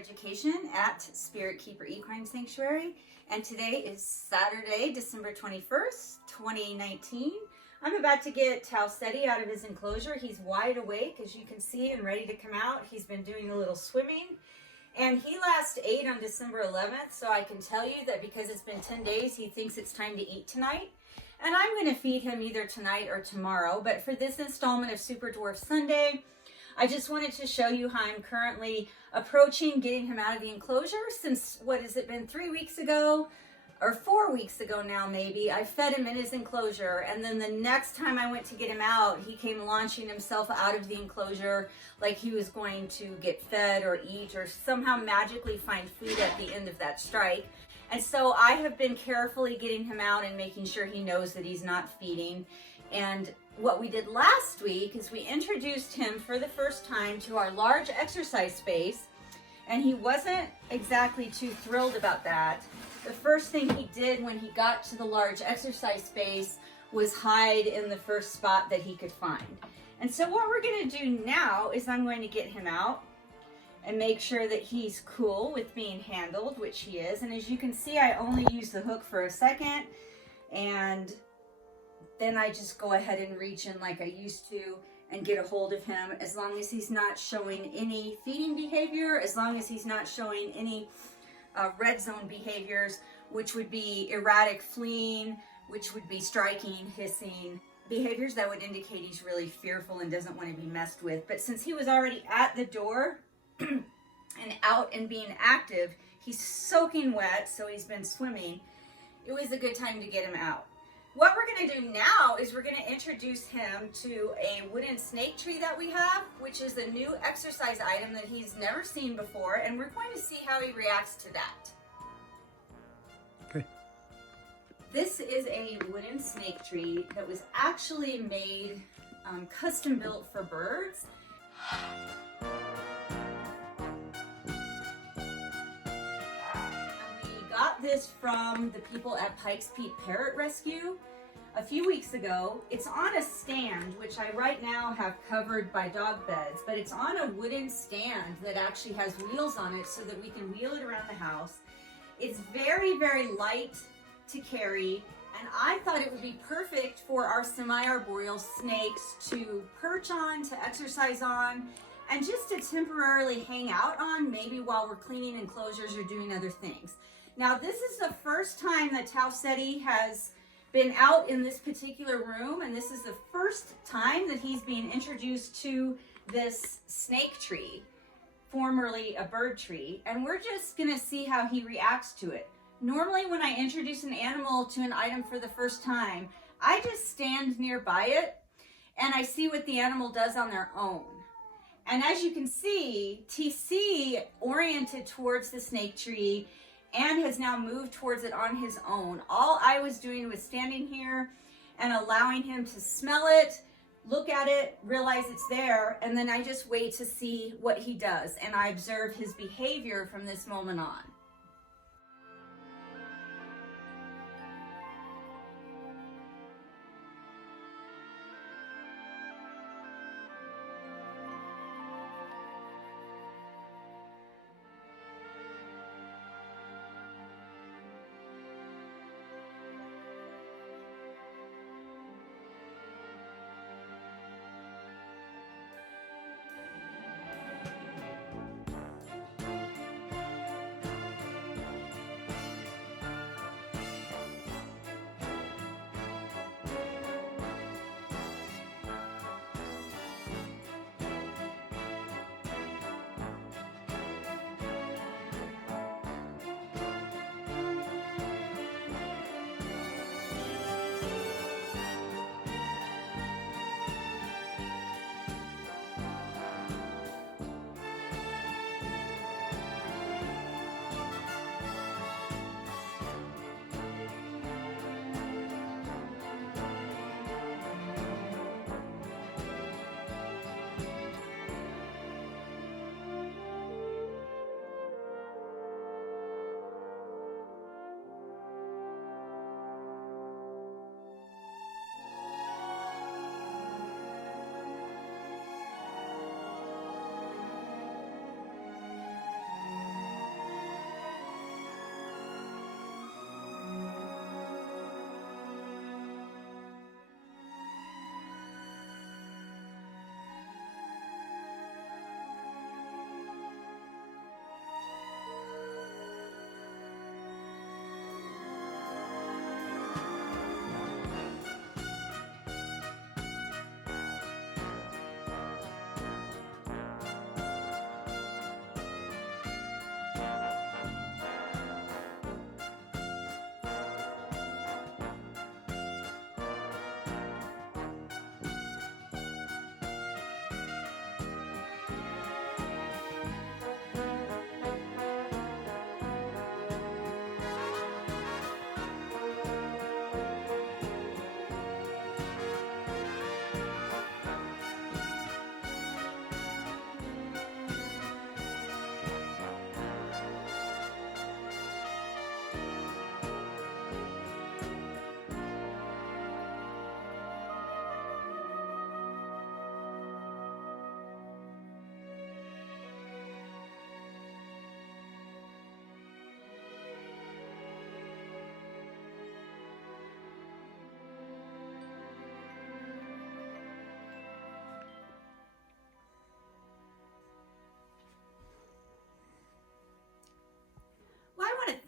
education at Spirit Keeper Equine Sanctuary, and today is Saturday, December 21st, 2019. I'm about to get Talsetti out of his enclosure. He's wide awake, as you can see, and ready to come out. He's been doing a little swimming, and he last ate on December 11th, so I can tell you that because it's been 10 days, he thinks it's time to eat tonight. And I'm going to feed him either tonight or tomorrow, but for this installment of Super Dwarf Sunday, I just wanted to show you how I'm currently approaching getting him out of the enclosure since, what has it been, 3 weeks ago or 4 weeks ago now maybe, I fed him in his enclosure, and then the next time I went to get him out, he came launching himself out of the enclosure like he was going to get fed or eat or somehow magically find food at the end of that strike. And so I have been carefully getting him out and making sure he knows that he's not feeding. And what we did last week is we introduced him for the first time to our large exercise space, and he wasn't exactly too thrilled about that. The first thing he did when he got to the large exercise space was hide in the first spot that he could find. And so what we're going to do now is I'm going to get him out and make sure that he's cool with being handled, which he is. And as you can see, I only use the hook for a second, and then I just go ahead and reach in like I used to and get a hold of him, as long as he's not showing any feeding behavior, as long as he's not showing any red zone behaviors, which would be erratic fleeing, which would be striking, hissing, behaviors that would indicate he's really fearful and doesn't want to be messed with. But since he was already at the door and out and being active, he's soaking wet, so he's been swimming, it was a good time to get him out. What we're going to do now is we're going to introduce him to a wooden snake tree that we have, which is a new exercise item that he's never seen before, and we're going to see how he reacts to that. Okay. This is a wooden snake tree that was actually made custom built for birds. Got this from the people at Pikes Peak Parrot Rescue a few weeks ago. It's on a stand, which I right now have covered by dog beds, but it's on a wooden stand that actually has wheels on it so that we can wheel it around the house. It's very, very light to carry, and I thought it would be perfect for our semi-arboreal snakes to perch on, to exercise on, and just to temporarily hang out on, maybe while we're cleaning enclosures or doing other things. Now, this is the first time that Talsetti has been out in this particular room, and this is the first time that he's being introduced to this snake tree, formerly a bird tree, and we're just gonna see how he reacts to it. Normally, when I introduce an animal to an item for the first time, I just stand nearby it and I see what the animal does on their own. And as you can see, TC oriented towards the snake tree and has now moved towards it on his own. All I was doing was standing here and allowing him to smell it, look at it, realize it's there, and then I just wait to see what he does, and I observe his behavior from this moment on.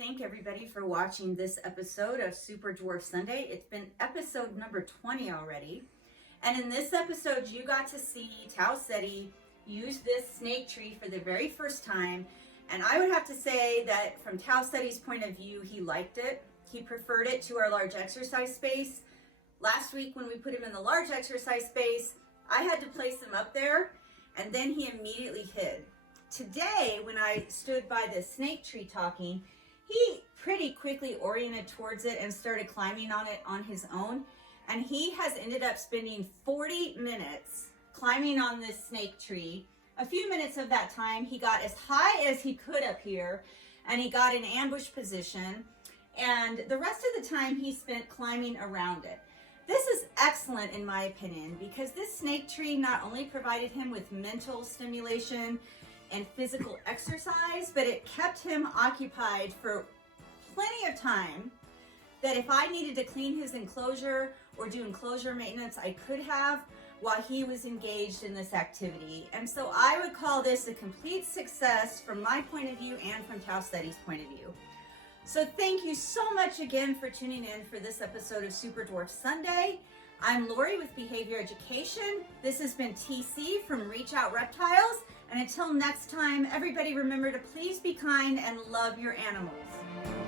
thank everybody for watching this episode of Super Dwarf Sunday. It's been episode number 20 already. And in this episode, you got to see Tau Ceti use this snake tree for the very first time. And I would have to say that from Tau Ceti's point of view, he liked it. He preferred it to our large exercise space. Last week when we put him in the large exercise space, I had to place him up there, and then he immediately hid. Today, when I stood by the snake tree talking, he pretty quickly oriented towards it and started climbing on it on his own. And he has ended up spending 40 minutes climbing on this snake tree. A few minutes of that time, he got as high as he could up here, and he got in ambush position. And the rest of the time, he spent climbing around it. This is excellent in my opinion, because this snake tree not only provided him with mental stimulation and physical exercise, but it kept him occupied for plenty of time that if I needed to clean his enclosure or do enclosure maintenance, I could have while he was engaged in this activity. And so I would call this a complete success from my point of view and from Tau Ceti's point of view. So thank you so much again for tuning in for this episode of Super Dwarf Sunday. I'm Lori with Behavior Education. This has been TC from Reach Out Reptiles. And until next time, everybody remember to please be kind and love your animals.